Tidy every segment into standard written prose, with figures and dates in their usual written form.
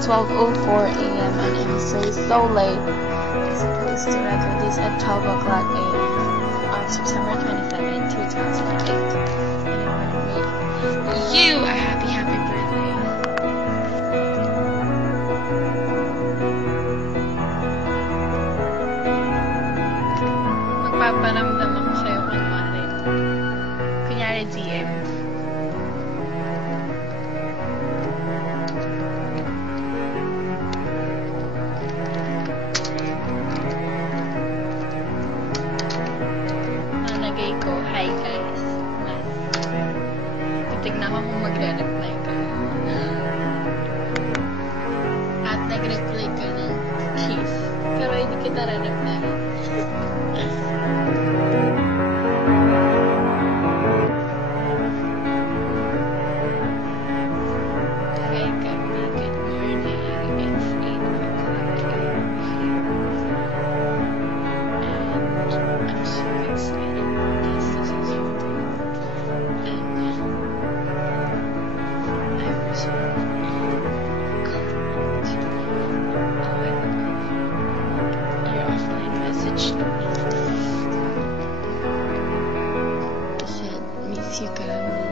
12:04 a.m. and I'm so late. I'm supposed to record this at 12 o'clock a.m. on September 27, 2008. And I want to wish you a happy birthday. Magpaparamdam ako sa'yo kunyari DM. Nalagay ko, hi guys. Titignan ko kung magre-reply ka. At nag-reply ka ng kiss. Pero hindi kita re-reply. You guys.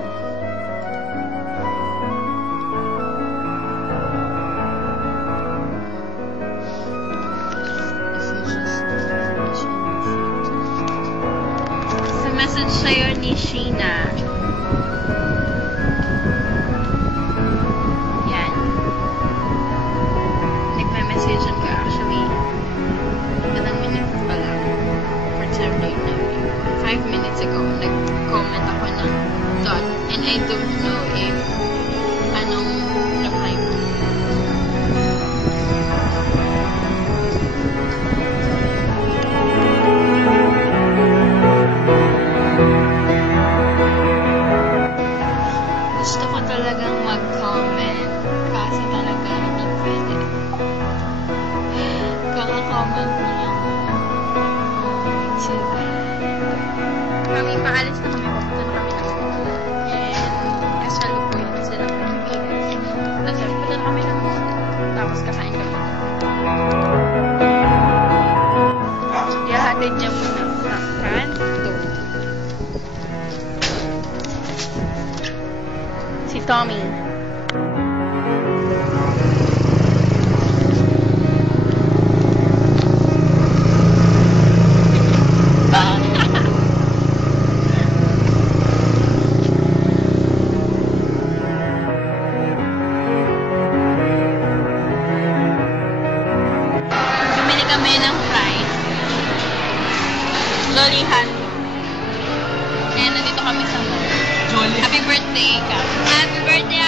Sa message sa'yo ni Sheena. Yan. Nagme-messagean ka actually. Ilang minutes pa lang. For Saturday night. 5 minutes ago, nag-comment ako ng dot. And I don't know if anong reply mo. Gusto ko talagang mag-comment. Kaso talaga hindi pwede. Kaka-comment mo lang. It's okay. Kami, paalis na kami. Papunta na kami ng mall. And kasalukuyan sila kaibigan. Tapos papunta na kami ng mall. Tapos kakain kami. Ihahatid niya muna sa kanto. Si Tommy. Kami ng fries. Lolihan. Kaya nandito kami sa mall. Jolly. Happy birthday ka. Happy birthday,